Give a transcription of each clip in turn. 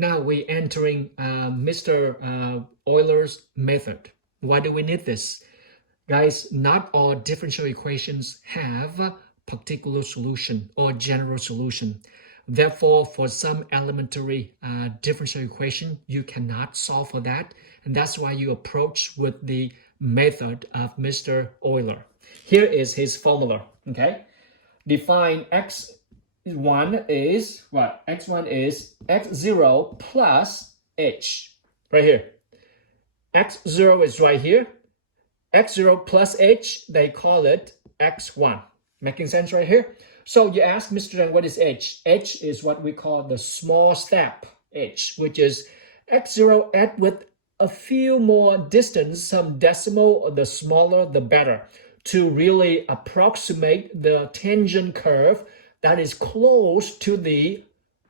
Now we're entering Mr. Euler's method. Why do we need this? Guys, not all differential equations have a particular solution or general solution. Therefore, for some elementary differential equation, you cannot solve for that. And that's why you approach with the method of Mr. Euler. Here is his formula, okay? Define x1 is what? x1 is x0 plus h, right here. x0 is right here. x0 plus h, they call it x1. Making sense right here? So you ask Mr. Zhang, what is h? H is what we call the small step h, which is x0 add with a few more distance, some decimal, the smaller the better, to really approximate the tangent curve that is close to the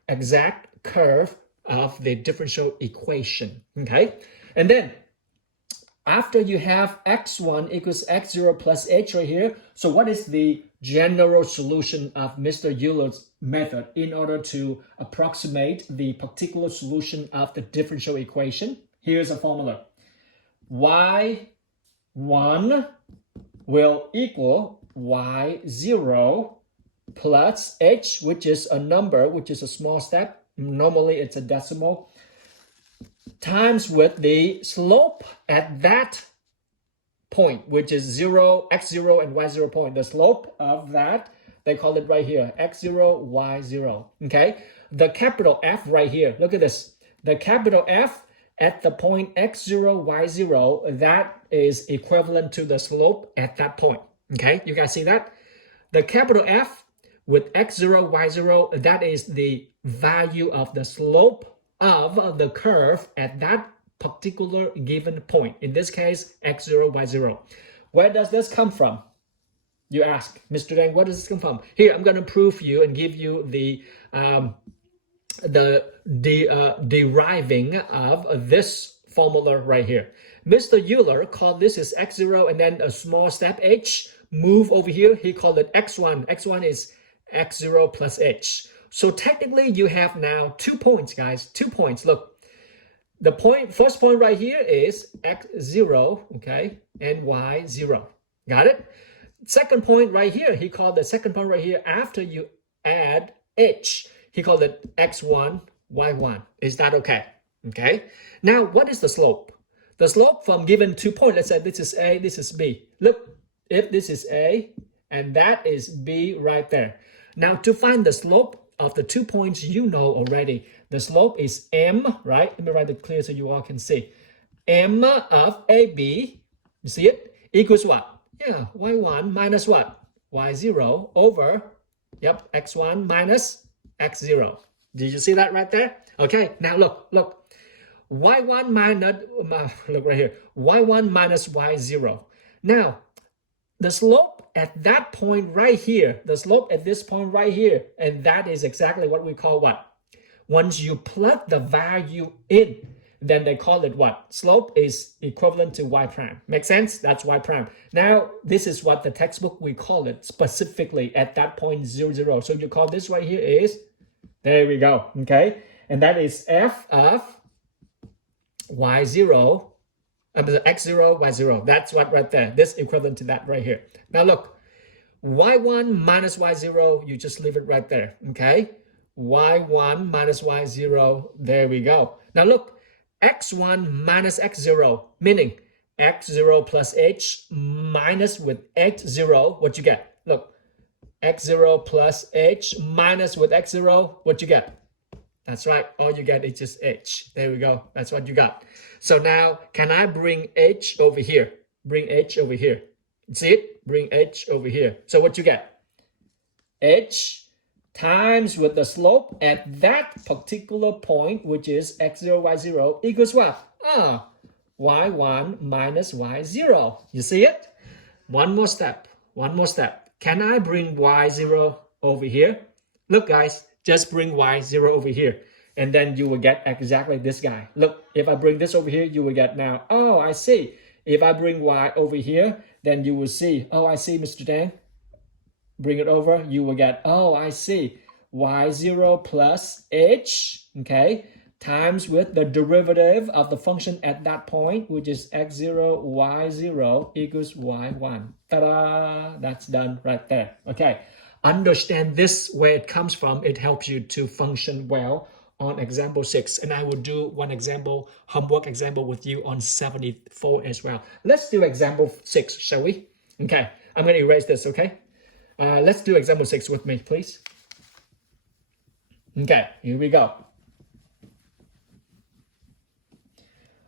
exact curve of the differential equation, okay? And then after you have x1 equals x0 plus h right here, so what is the general solution of Mr. Euler's method in order to approximate the particular solution of the differential equation? Here's a formula. y1 will equal y0 plus h, which is a number, which is a small step. Normally it's a decimal, times with the slope at that point, which is 0, x0 and y0 point. The slope of that, they call it right here, x0, y0, okay? The capital F right here, look at this. The capital F at the point x0, y0, that is equivalent to the slope at that point, okay? You guys see that? The capital F with x0, y0, that is the value of the slope of the curve at that particular given point. In this case, x0, y0. Where does this come from? You ask, Mr. Deng, where does this come from? Here, I'm going to prove you and give you the deriving of this formula right here. Mr. Euler called this is x0 and then a small step h. Move over here, he called it x1. x1 is x0 plus h. So technically you have now 2 points, guys. 2 points. Look, the first point right here is x0, okay, and y0. Got it? Second point right here, he called the second point right here after you add h. He called it x1, y1. Is that okay? Okay. Now, what is the slope? The slope from given 2 points, let's say this is A, this is B. Look, if this is A and that is B right there. Now, to find the slope of the 2 points, you know already. The slope is m, right? Let me write it clear so you all can see. M of AB, you see it? Equals what? Yeah, y1 minus what? y0 over, yep, x1 minus x0. Did you see that right there? Okay, now look. y1 minus, look right here, y1 minus y0. Now, the slope at that point right here, the slope at this point right here, and that is exactly what we call what? Once you plug the value in, then they call it what? Slope is equivalent to y prime. Make sense? That's y prime. Now, this is what the textbook we call it specifically at that point 0, 0. So you call this right here is, there we go, okay? And that is f of y0, x0, y0. That's what right there. This equivalent to that right here. Now look, y1 minus y0, you just leave it right there, okay? y1 minus y0, there we go. Now look, x1 minus x0, meaning x0 plus h minus with x0, what you get? Look, x0 plus h minus with x0, what you get? That's right, all you get is just h. There we go, that's what you got. So now, can I bring h over here? Bring h over here. See it? Bring h over here. So what you get? H times with the slope at that particular point, which is x0, y0, equals what? Y1 minus y0. You see it? One more step. Can I bring y0 over here? Look, guys, just bring y0 over here. And then you will get exactly this guy. Look, if I bring this over here, you will get now, oh, I see. If I bring y over here, then you will see, oh, I see, Mr. Dan. Bring it over, you will get, oh, I see. y0 plus h, okay, times with the derivative of the function at that point, which is x0, y0 equals y1. Ta-da! That's done right there. Okay. Understand this, where it comes from. It helps you to function well on example 6. And I will do one example, homework example with you on 74 as well. Let's do example 6, shall we? Okay. I'm going to erase this, okay? Let's do example 6 with me, please. Okay, here we go.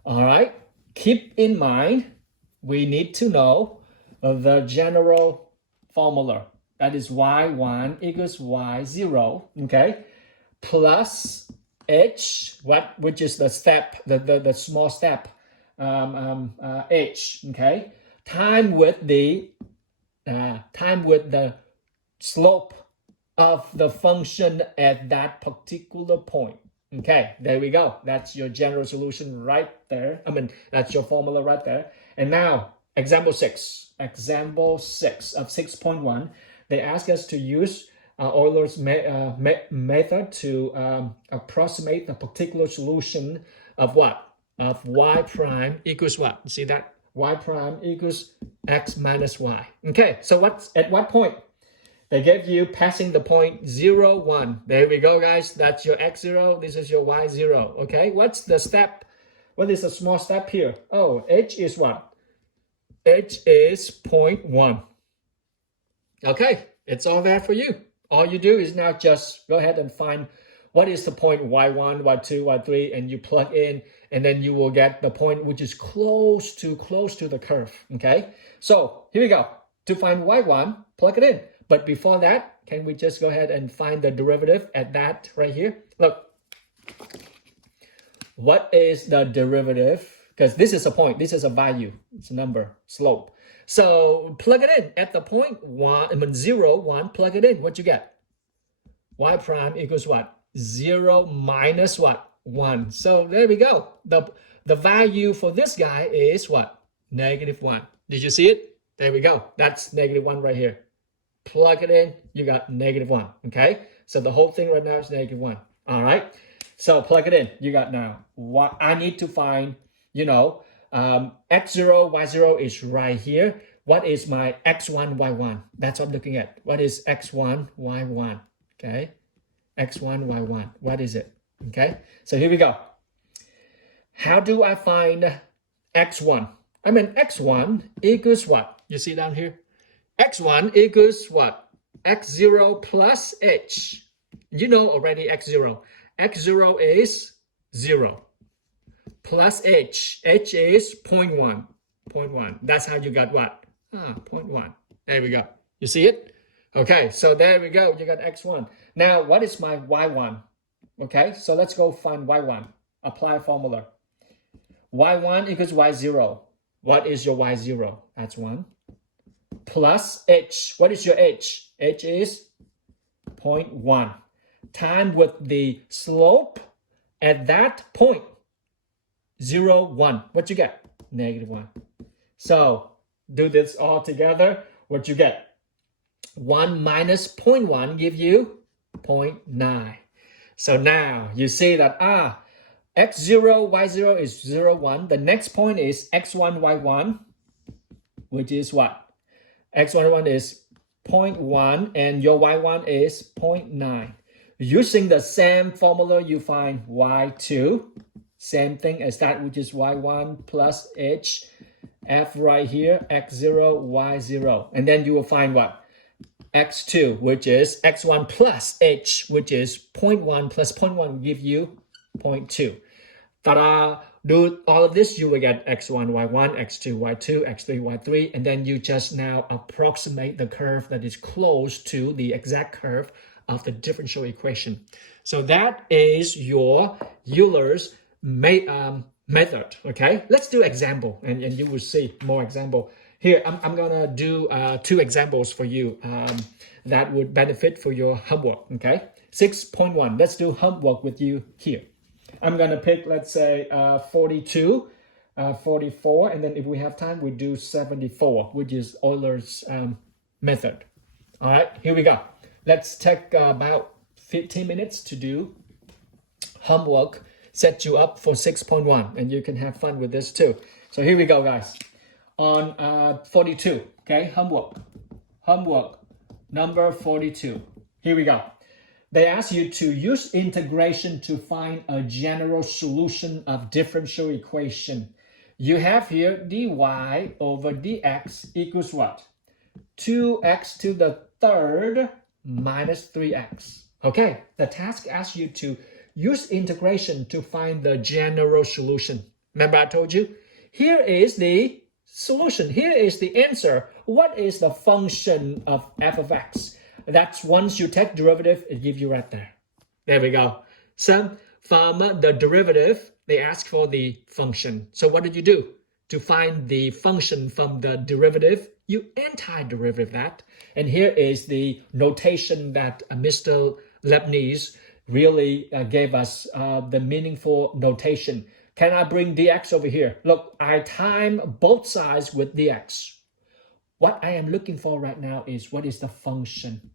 All right, keep in mind, we need to know the general formula. That is y1 equals y0, okay? Plus h, which is the step, the small step, h, okay? Time with the slope of the function at that particular point. Okay, there we go. That's your general solution right there. That's your formula right there. And now, example 6. Example 6 of 6.1. They ask us to use Euler's method to approximate the particular solution of what? Of y prime equals what? See that? Y prime equals x minus y. Okay, so at what point? They gave you passing the point 0, 1. There we go, guys. That's your x0. This is your y0. Okay, what's the step? What is the small step here? Oh, h is what? H is 0.1. Okay, it's all there for you. All you do is now just go ahead and find what is the point y1, y2, y3, and you plug in, and then you will get the point which is close to the curve. Okay, so here we go. To find y1, plug it in. But before that, can we just go ahead and find the derivative at that right here? Look, what is the derivative? Because this is a point, this is a value, it's a number, slope. So plug it in at the point 0, 1, plug it in. What you get? Y prime equals what? 0 minus what? 1. So there we go. The value for this guy is what? -1. Did you see it? There we go. That's -1 right here. Plug it in, you got -1, okay? So the whole thing right now is -1, all right? So plug it in, you got now, what I need to find, x0, y0 is right here. What is my x1, y1? That's what I'm looking at. What is x1, y1, okay? x1, y1, what is it, okay? So here we go. How do I find x1? x1 equals what? You see down here? x1 equals what? x0 plus h. You know already x0. x0 is 0 plus h. h is 0.1. 0.1. That's how you got what? 0.1. There we go. You see it? Okay, so there we go. You got x1. Now, what is my y1? Okay, so let's go find y1. Apply formula. y1 equals y0. What is your y0? That's 1. Plus h. What is your h? h is 0.1. Time with the slope at that point, 0, 1. What you get? -1. So do this all together. What you get? 1 minus 0.1 give you 0.9. So now you see that x0, y0 is 0, 1. The next point is x1, y1, which is what? x1, y1 is 0.1 and your y1 is 0.9. Using the same formula, you find y2. Same thing as that, which is y1 plus h. F right here, x0, y0. And then you will find what? x2, which is x1 plus h, which is 0.1 plus 0.1 give you 0.2. Ta-da! Do all of this, you will get x1, y1, x2, y2, x3, y3, and then you just now approximate the curve that is close to the exact curve of the differential equation. So that is your Euler's method, okay? Let's do example, and you will see more example. Here, I'm gonna do 2 examples for you that would benefit for your homework, okay? 6.1, let's do homework with you here. I'm gonna pick, let's say, 42, 44, and then if we have time, we do 74, which is Euler's method. All right, here we go. Let's take about 15 minutes to do homework set you up for 6.1, and you can have fun with this too. So here we go, guys. On 42, okay, homework number 42. Here we go. They ask you to use integration to find a general solution of differential equation. You have here dy over dx equals what? 2x to the third minus 3x. Okay, the task asks you to use integration to find the general solution. Remember I told you? Here is the solution. Here is the answer. What is the function of f of x? That's once you take derivative, it gives you right there. There we go. So from the derivative, they ask for the function. So what did you do? To find the function from the derivative, you antiderivative that. And here is the notation that Mr. Leibniz really gave us, the meaningful notation. Can I bring dx over here? Look, I time both sides with dx. What I am looking for right now is what is the function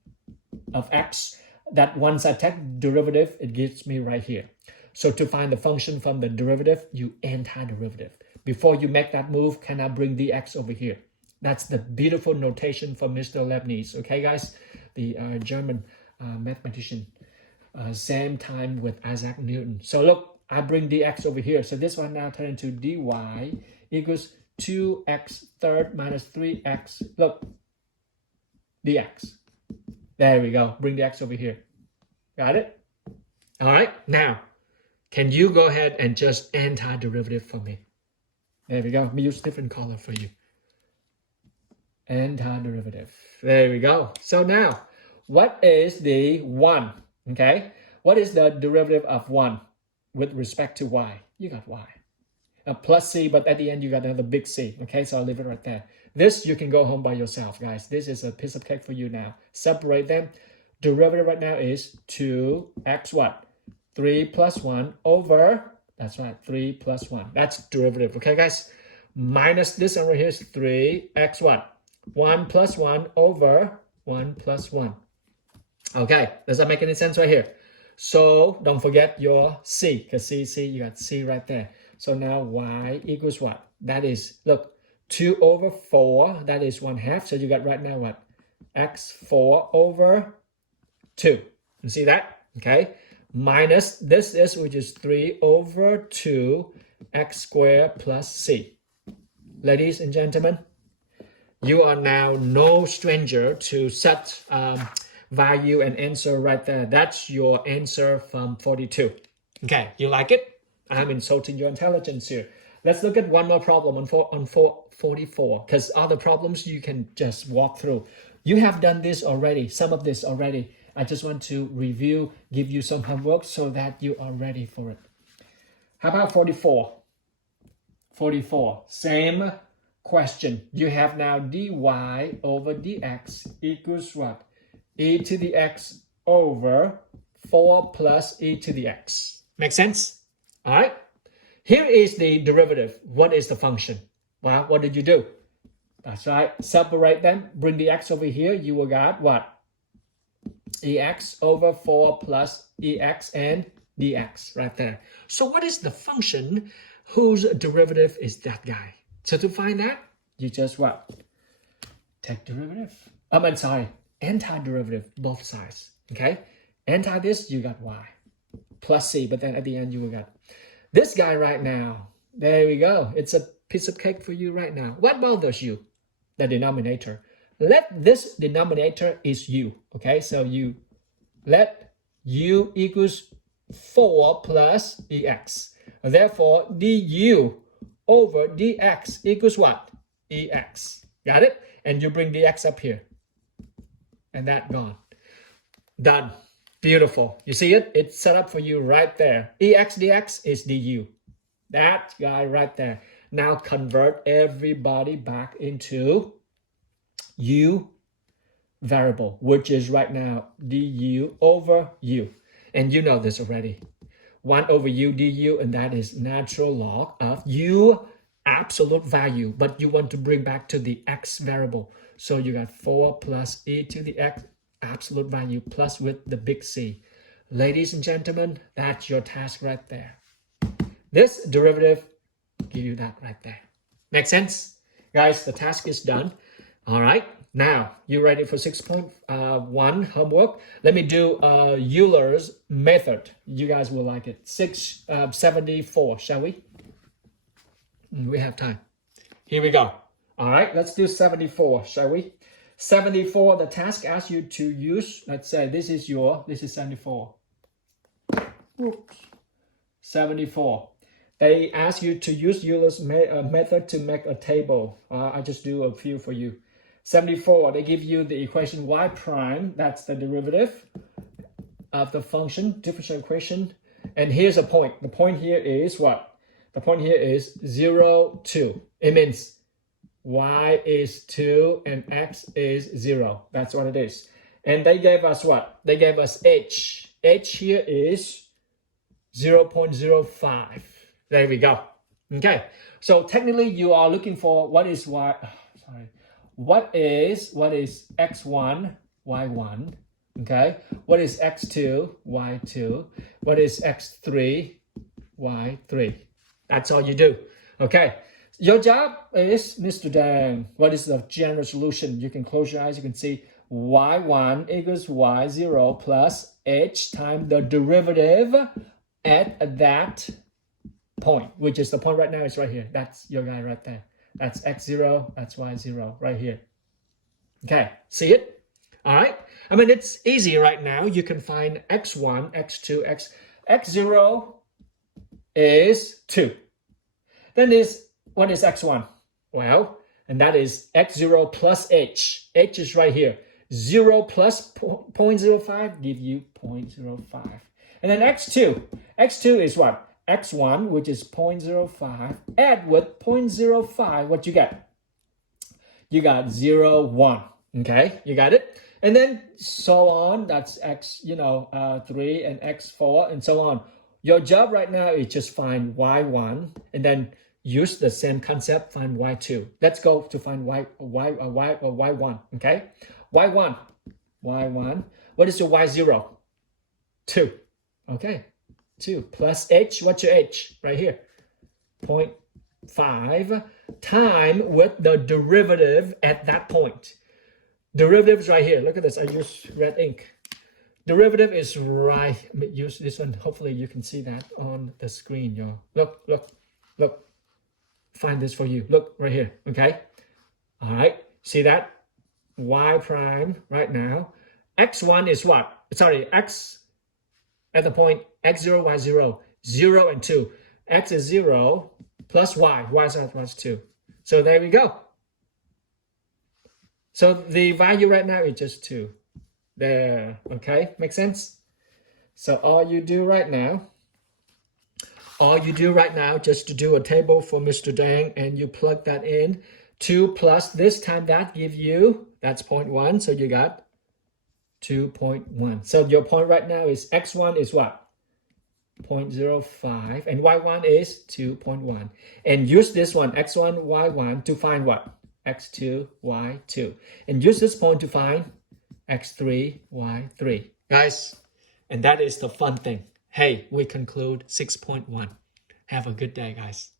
of x that once I take derivative, it gives me right here. So to find the function from the derivative, you antiderivative. Before you make that move, can I bring dx over here? That's the beautiful notation from Mr. Leibniz. Okay, guys? The German mathematician. Same time with Isaac Newton. So look, I bring dx over here. So this one now turns into dy equals 2x third minus 3x. Look, dx. There we go. Bring the x over here. Got it? All right. Now, can you go ahead and just antiderivative for me? There we go. Let me use different color for you. Antiderivative. There we go. So now, what is the 1? Okay. What is the derivative of 1 with respect to y? You got y. Plus c, but at the end you got another big C. Okay, so I'll leave it right there. This you can go home by yourself, guys. This is a piece of cake for you now. Separate them. Derivative right now is 2x what? 3 plus 1 over, that's right, 3 plus 1. That's derivative, okay, guys? Minus this one right here is 3x what? 1 plus 1 over 1 plus 1. Okay, does that make any sense right here? So don't forget your c, because c, you got c right there. So now y equals what? That is, look, 2 over 4, that is 1/2. So you got right now what? x4 over 2. You see that? Okay. Minus this is, which is 3 over 2 x squared plus c. Ladies and gentlemen, you are now no stranger to such value and answer right there. That's your answer from 42. Okay, you like it? I'm insulting your intelligence here. Let's look at one more problem on 44, because other problems you can just walk through. You have done this already, some of this already. I just want to review, give you some homework so that you are ready for it. How about 44? 44, same question. You have now dy over dx equals what? E to the x over 4 plus e to the x. Make sense? All right, here is the derivative. What is the function? Well, what did you do? That's right, separate them, bring the x over here. You will got what? Ex over 4 plus ex and dx right there. So what is the function whose derivative is that guy? So to find that, you just what? Take derivative. I'm sorry, antiderivative, both sides. Okay, anti this, you got y plus c, but then at the end you will got this guy right now. There we go. It's a piece of cake for you right now. What bothers you? The denominator. Let this denominator is u. Okay, so you let u equals 4 plus ex. Therefore, du over dx equals what? Ex. Got it? And you bring dx up here. And that gone. Done. Beautiful. You see it? It's set up for you right there. Ex dx is du. That guy right there. Now convert everybody back into u variable, which is right now du over u. And you know this already. 1 over u du, and that is natural log of u absolute value, but you want to bring back to the x variable. So you got 4 plus e to the x absolute value plus with the big C. Ladies and gentlemen, that's your task right there. this derivative give you that right there. Make sense? Guys, the task is done. All right. Now, you ready for 6.1 homework? Let me do Euler's method. You guys will like it. 74, shall we? We have time. Here we go. All right, let's do 74, shall we? 74, the task asks you to use, let's say this is 74. Oops. 74. They ask you to use Euler's method to make a table. I just do a few for you. 74, they give you the equation y prime, that's the derivative of the function, differential equation. And here's a point. The point here is what? The point here is 0, 2. It means y is 2 and x is 0. That's what it is. And they gave us what? They gave us h. H here is 0.05. There we go. Okay. So technically you are looking for what is y. What is x1, y1? Okay. What is x2, y2? What is x3, y3? That's all you do. Okay. Your job is, Mr. Dan, what is the general solution? You can close your eyes. You can see y1 equals y0 plus h times the derivative at that point, which is the point right now is right here. That's your guy right there. That's x0, that's y0 right here. Okay, see it? All right. I mean, it's easy right now. You can find x1, x2, x0 is 2. Then what is x1? Well, and that is x0 plus h. H is right here. 0 plus 0.05 give you 0.05. And then x2. X2 is what? x1, which is 0.05. Add with 0.05, what you get? You got 0, 1. Okay, you got it? And then so on. That's x, 3 and x4 and so on. Your job right now is just find y1 and then use the same concept, find y2. Let's go to find y1, okay? y1. What is your y0? 2. Okay, 2 plus h. What's your h? Right here. 0.5 time with the derivative at that point. Derivative is right here. Look at this. I use red ink. Derivative is right. Use this one. Hopefully you can see that on the screen, y'all. Look. Find this for you. Look right here. Okay. All right. See that? Y prime right now. X1 is what? Sorry, X at the point x0, y0, 0 and 2. X is 0 plus y. Y is 2. So there we go. So the value right now is just 2. There. Okay. Make sense? So all you do right now, just to do a table for Mr. Dang, and you plug that in. 2 plus this time that give you, that's 0.1. So you got 2.1. So your point right now is x1 is what? 0.05 and y1 is 2.1. And use this one, x1, y1 to find what? x2, y2. And use this point to find x3, y3. Guys, and that is the fun thing. Hey, we conclude 6.1. Have a good day, guys.